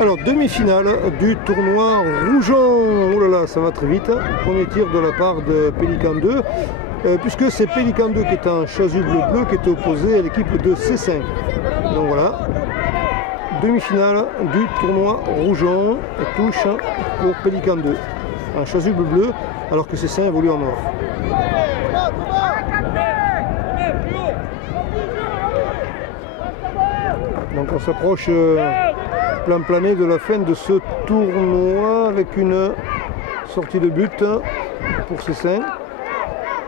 Alors, demi-finale du tournoi Rougeon. Oh là là, ça va très vite. Premier tir de la part de Pélican 2, puisque c'est Pélican 2 qui est en chasuble bleu qui est opposé à l'équipe de C5. Donc voilà, demi-finale du tournoi Rougeon. Et touche pour Pélican 2 en chasuble bleu, alors que C5 évolue en or. Donc on s'approche plan plané de la fin de ce tournoi avec une sortie de but pour C5.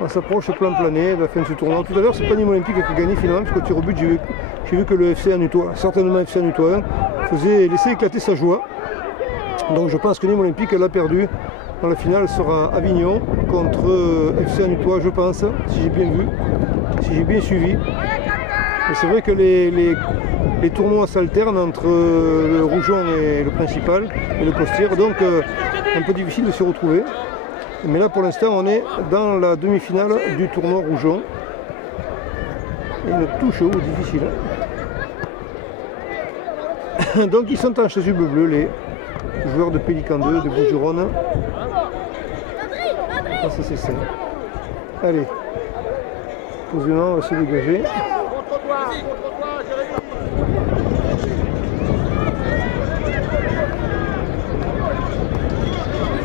On s'approche plan plané de la fin de ce tournoi. Tout à l'heure, c'est pas Nîmes Olympique qui a gagné finalement, parce qu'au tir au but, j'ai vu que le FC Anutois, certainement FC Anutois 1, laissait éclater sa joie. Donc je pense que Nîmes Olympique l'a perdu. Dans la finale sera Avignon contre FC Anutois, je pense, si j'ai bien vu, si j'ai bien suivi. Et c'est vrai que les tournois s'alternent entre le Rougeon et le principal, et le Costière, donc un peu difficile de se retrouver. Mais là pour l'instant on est dans la demi-finale du tournoi Rougeon. Et une touche haut difficile. Donc ils sont en chasuble bleu, les joueurs de Pélican 2 de Bouches-du-Rhône. Ah, c'est ça. Allez, positionnement, on va se dégager.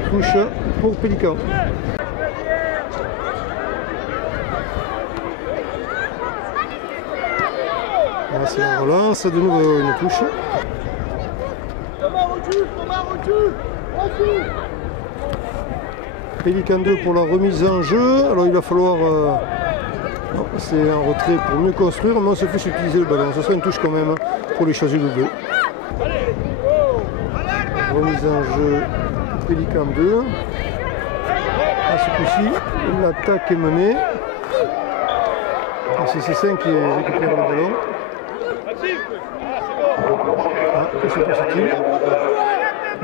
Touche pour Pélican. Là c'est la relance, de nouveau une touche. Pélican 2 pour la remise en jeu. Alors il va falloir... c'est un retrait pour mieux construire, mais on se fait utiliser le ballon. Ce sera une touche quand même pour les chasubles bleus. Remise en jeu Pélican 2. À ce coup-ci, l'attaque est menée. C'est C5 qui récupère le ballon. Ah, que se passe-t-il?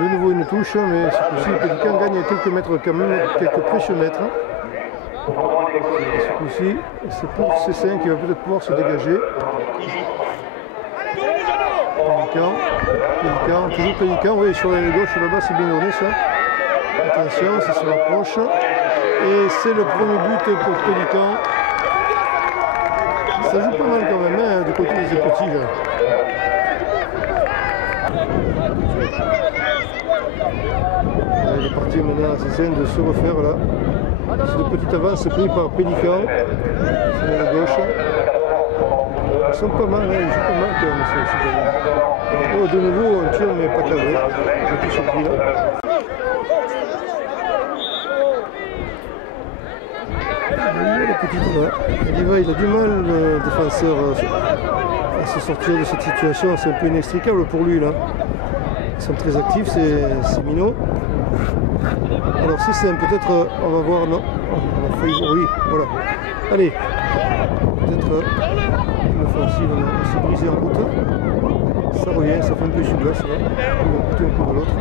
De nouveau une touche, mais ce coup-ci, Pélican gagne quelques mètres quand même, quelques précieux mètres. Ce coup-ci, c'est pour C5 qui va peut-être pouvoir se dégager. Pélican, toujours Pélican, oui, sur la gauche là-bas, c'est bien donné ça. Attention, ça se rapproche. Et c'est le premier but pour Pélican. Ça joue pas mal quand même, hein, du côté des petits là. Il est parti maintenant à C5 de se refaire là. C'est de petite avance pris par Pélican. C'est à la gauche. Ils sont pas mal, hein, ils jouent pas mal quand même. Oh, de nouveau un tir mais pas cadré. J'ai été surpris là. Il a du mal, le défenseur, à se sortir de cette situation. C'est un peu inextricable pour lui là. Ils sont très actifs, c'est Minot. Alors si c'est peut-être, on va voir, non, oui, voilà. Allez, peut-être une offensive, on s'est brisé en route. Ça revient, ça fait un peu sur glace là. On va coûter un peu de l'autre.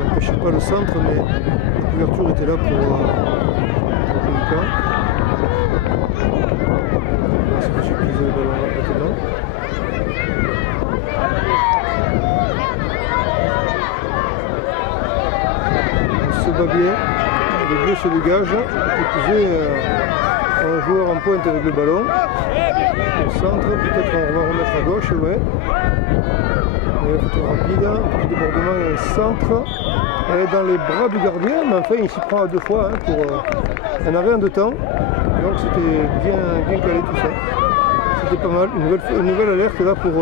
On n'empêche pas le centre, mais la couverture était là pour Pélican. On se fait utiliser le ballon là maintenant. On se bat bien, les bleus se dégagent. Écoutez, un joueur en pointe avec le ballon. Au centre, peut-être on va remettre à gauche, ouais. Et une photo rapide, un petit débordement et un centre. Elle est dans les bras du gardien, mais enfin il s'y prend à deux fois hein, pour un arrêt en deux temps. Donc c'était bien calé tout ça. C'était pas mal. Une nouvelle alerte là pour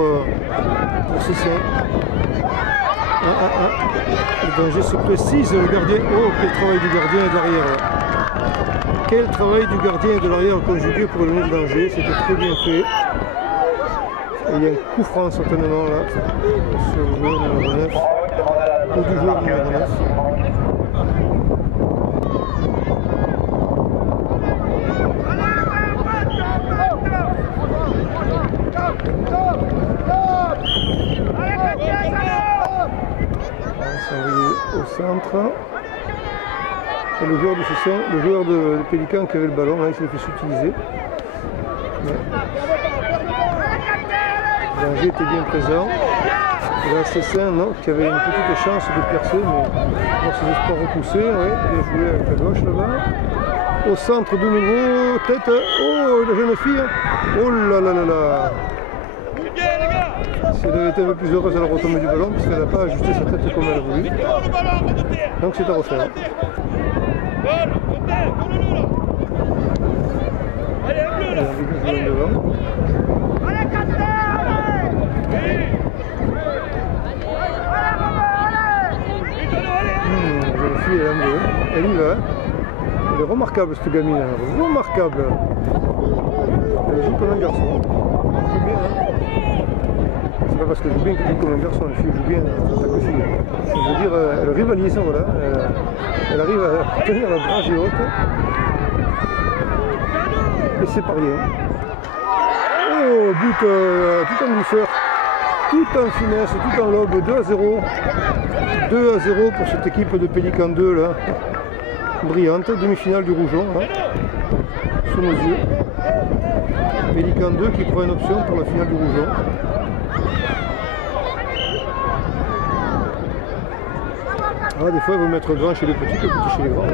C5. Le danger se précise, le gardien. Oh, quel travail du gardien et de l'arrière. Quel travail du gardien et de l'arrière conjugué pour éliminer le danger. C'était très bien fait. Et il y a un coup franc certainement là sur le joueur numéro 9. Ou du joueur numéro 9. Au centre. Et le joueur de Cessin, le joueur de Pélican qui avait le ballon, là il s'est fait s'utiliser. Danger était bien présent. Et là Cessin, non, qui avait une petite chance de percer, mais dans ses espoirs repoussés, ouais, bien joué avec la gauche là-bas. Au centre de nouveau, tête, oh la jeune fille, oh là là là là. Si elle avait été un peu plus heureuse, elle aurait retombé du ballon, puisqu'elle n'a pas ajusté sa tête comme elle a voulu. Donc c'est à refaire. Allez, on va devant. La fille, elle y va. Elle est remarquable cette gamine, remarquable. Elle joue comme un garçon. Elle joue bien, hein. C'est pas parce qu'elle joue bien qu'elle joue comme un garçon, la fille joue bien, ça aussi. Je veux dire, elle rivalise, voilà. Elle arrive à tenir la dragée haute. Et c'est pas rien. Oh, but tout en douceur, tout en finesse, tout en lobe, 2-0. 2-0 pour cette équipe de Pélican 2 là. Brillante, demi-finale du Rougeon, là, sous nos yeux. Pélican 2 qui prend une option pour la finale du Rougeon. Ah, des fois il vaut mettre grand chez les petits que petit chez les grands.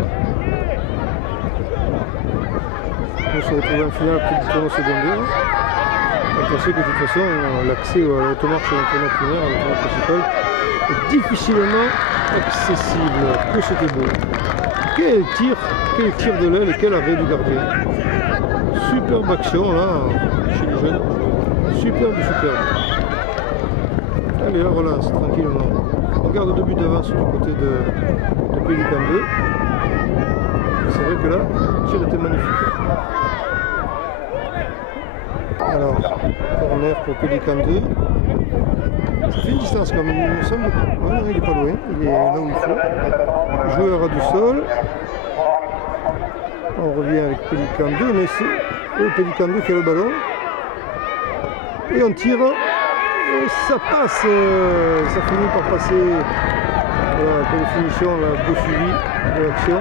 On se retrouve en finale pour le tournoi secondaire. On sait que de toute façon l'accès à l'automarche dans le tournoi primaire, le tournoi principal, est difficilement accessible. Que c'était beau. Quel tir de l'aile et quel arrêt du gardien. Superbe action là, chez les jeunes. Superbe. Allez, la relance, tranquillement. On garde 2 buts d'avance du côté de Pélican 2. C'est vrai que là, le tir était magnifique. Alors, corner pour Pélican 2. Ça fait une distance quand même, il me semble. Ouais, non, il n'est pas loin, il est là où il faut. Joueur à du sol. On revient avec Pélican 2, mais c'est Pélican 2 qui a le ballon. Et on tire. Et ça passe. Ça finit par passer. Voilà, pour la finition, là, beau suivi de l'action.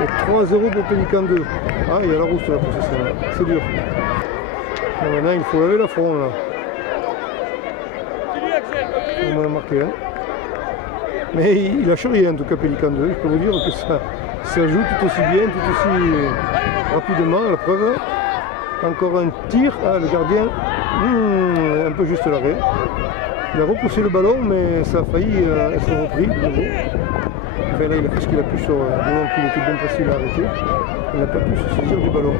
Et 3-0 pour Pélican 2. Ah, il y a la rousse là pour ça. C'est dur. Et maintenant, il faut laver la front là. On en a marqué un. Mais il lâche rien en tout cas Pélican 2. Je peux vous dire que ça joue tout aussi bien, tout aussi rapidement. La preuve. Encore un tir. Ah, le gardien. Un peu juste l'arrêt. Il a repoussé le ballon, mais ça a failli être repris. Enfin, là, il a fait ce qu'il a pu sur le moment qu'il était bien facile à arrêter. Il n'a pas pu se saisir du ballon.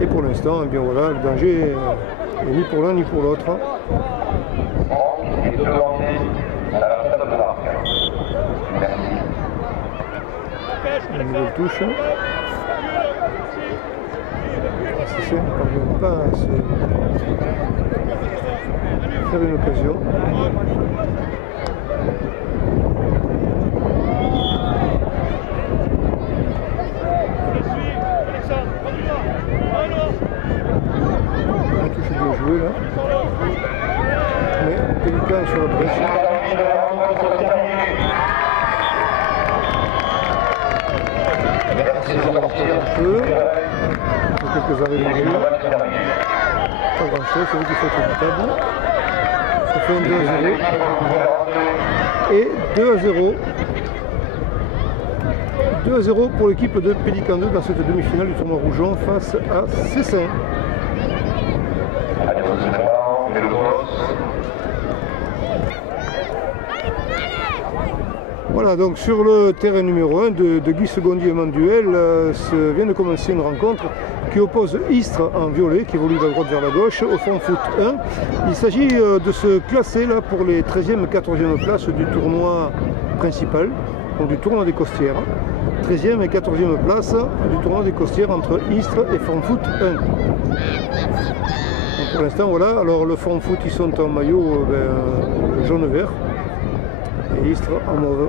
Et pour l'instant, eh bien voilà, le danger n'est ni pour l'un ni pour l'autre. Une nouvelle touche. C'est ça, on ne parvient pas à se faire une occasion. La touche est bien jouée là. Mais Pélican sur la brèche. Un peu. Quelques arrêts de jeu. Pas grand chose, c'est vrai qu'il faut être équitable. Ça fait un 2-0. Et 2-0. 2-0 pour l'équipe de Pélican 2 dans cette demi-finale du tournoi Rougeon face à Cessin. Voilà, donc sur le terrain numéro 1 de Guy Segondier Manduel, vient de commencer une rencontre qui oppose Istres en violet, qui évolue de la droite vers la gauche, au Front Foot 1. Il s'agit de se classer là pour les 13e et 14e places du tournoi principal, donc du tournoi des Costières. 13e et 14e place du tournoi des Costières entre Istres et Front Foot 1. Donc pour l'instant, voilà, alors le Front Foot, ils sont en maillot jaune-vert. Et Istres en mauve.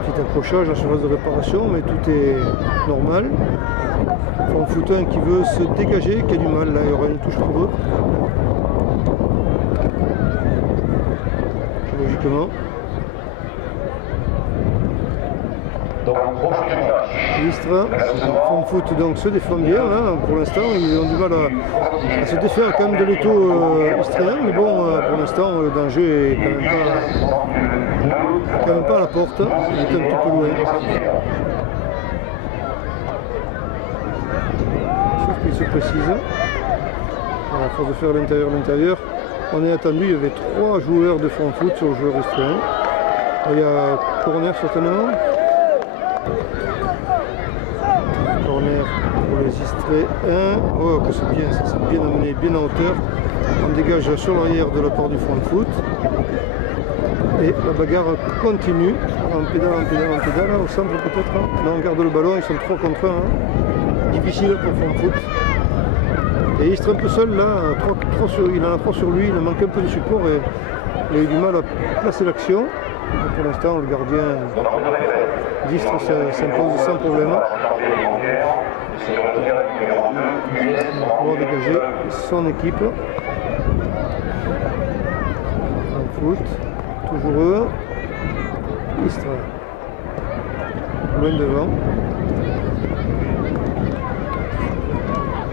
Petit accrochage à surface de réparation, mais tout est normal. Front Foot 1 qui veut se dégager, qui a du mal, là il y aura une touche pour eux. logiquement. Istres, Form Foot donc se défend bien là, pour l'instant ils ont du mal à se défaire quand même de l'étau istrien, mais bon pour l'instant le danger est quand même pas à la porte, il est un petit peu loin. Sauf qu'il se précise. À force de faire l'intérieur, on est attendu, il y avait 3 joueurs de Form Foot sur le joueur istrien. Il y a corner certainement. Corner pour les Istréens. Oh, que c'est bien, ça c'est bien amené, bien en hauteur. On dégage sur l'arrière de la part du Form Foot. Et la bagarre continue. En pédale, au centre peut-être. Là on garde le ballon, ils sont 3 contre 1. Difficile pour Form Foot. Et Istres un peu seul là, il en a 3 sur lui, il manque un peu de support et il a eu du mal à placer l'action. Pour l'instant, le gardien d'Istres s'impose sans problème. Il va pouvoir dégager son équipe. En foot, toujours eux. Istres, loin devant.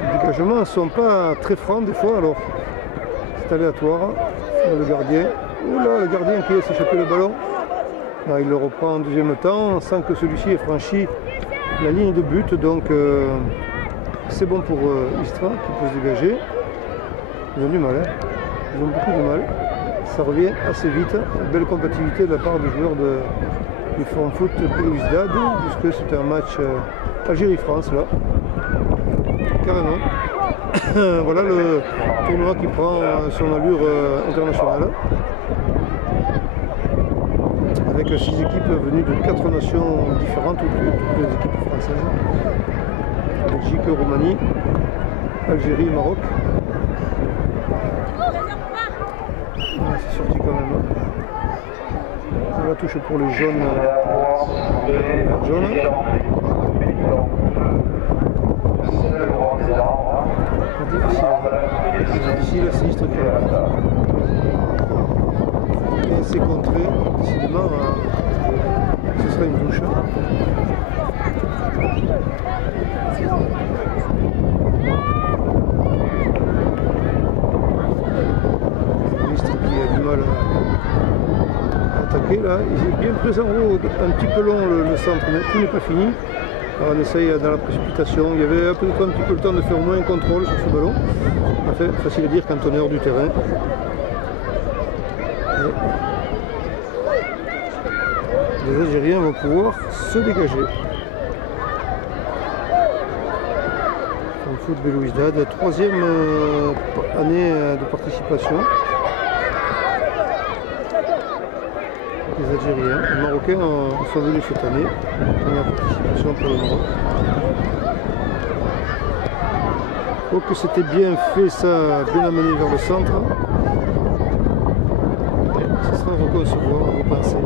Les dégagements ne sont pas très francs des fois, alors c'est aléatoire. Le gardien, oula, le gardien qui laisse échapper le ballon. Là, il le reprend en deuxième temps sans que celui-ci ait franchi la ligne de but, donc c'est bon pour Istres qui peut se dégager. Ils ont du mal, hein. Ils ont beaucoup de mal. Ça revient assez vite. Belle compatibilité de la part du joueur du Form Foot Belouizdad, puisque c'est un match Algérie-France là. Carrément. Voilà le tournoi qui prend son allure internationale. Avec 6 équipes venues de 4 nations différentes, toutes les équipes françaises. Belgique, Roumanie, Algérie, Maroc. C'est sorti quand même. C'est la touche pour les jaunes. C'est difficile, c'est Istres qui c'est contré, décidément, ce sera une touche. Istres qui a du mal à attaquer là, il est bien présent en haut, un petit peu long le centre, mais tout n'est pas fini. Alors on essaye dans la précipitation, il y avait peut-être un petit peu le temps de faire au moins un contrôle sur ce ballon. Enfin, facile à dire quand on est hors du terrain. Les Algériens vont pouvoir se dégager. Form Foot Belouizdad, 3e année de participation. Les Algériens, les Marocains sont venus cette année. Première participation pour le Maroc. Oh que c'était bien fait ça, bien amené vers le centre. Et ce sera à reconcevoir, à repenser.